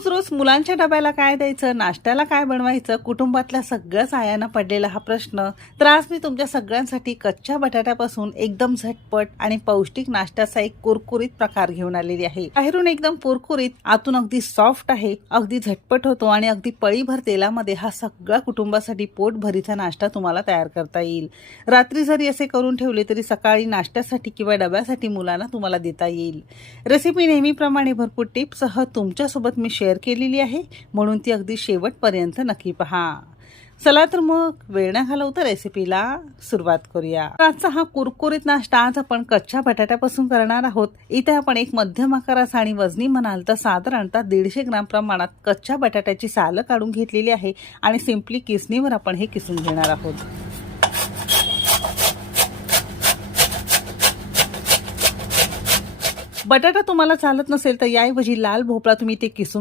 रोज रोज मुलांच्या डब्याला काय द्यायचं, नाश्त्याला काय बनवायचं, कुटुंबातल्या सगळ्याच आयांना पडलेला हा प्रश्न. तर आज मी तुमच्या सगळ्यांसाठी कच्च्या बटाट्यापासून एकदम झटपट आणि पौष्टिक नाश्त्याचा एक कुरकुरीत प्रकार घेऊन आलेली आहे. बाहेरून एकदम कुरकुरीत, आतून अगदी सॉफ्ट आहे, अगदी झटपट होतो आणि अगदी पळीभर तेलामध्ये हा सगळा कुटुंबासाठी पोटभरीचा नाश्ता तुम्हाला तयार करता येईल. रात्री जरी असे करून ठेवले तरी सकाळी नाश्त्यासाठी किंवा डब्यासाठी मुलांना तुम्हाला देता येईल. रेसिपी नेहमीप्रमाणे भरपूर टिप्ससह तुमच्यासोबत मी शेअर केलेली आहे, म्हणून ती अगदी शेवटपर्यंत नक्की पहा. चला तर मग वेळ न घालवता रेसिपीला सुरुवात करूया. आजचा हा कुरकुरीत नाश्ता आज आपण कच्च्या बटाट्यापासून करणार आहोत. इथे आपण एक मध्यम आकाराचा आणि वजनी म्हणाल तर साधारणतः 150 ग्राम प्रमाणात कच्च्या बटाट्याची सालं काढून घेतलेली आहे आणि सिंपली किसणीवर आपण हे किसून घेणार आहोत. बटाटा तुम्हाला चालत नसेल तर याऐवजी लाल भोपळा तुम्ही ते किसून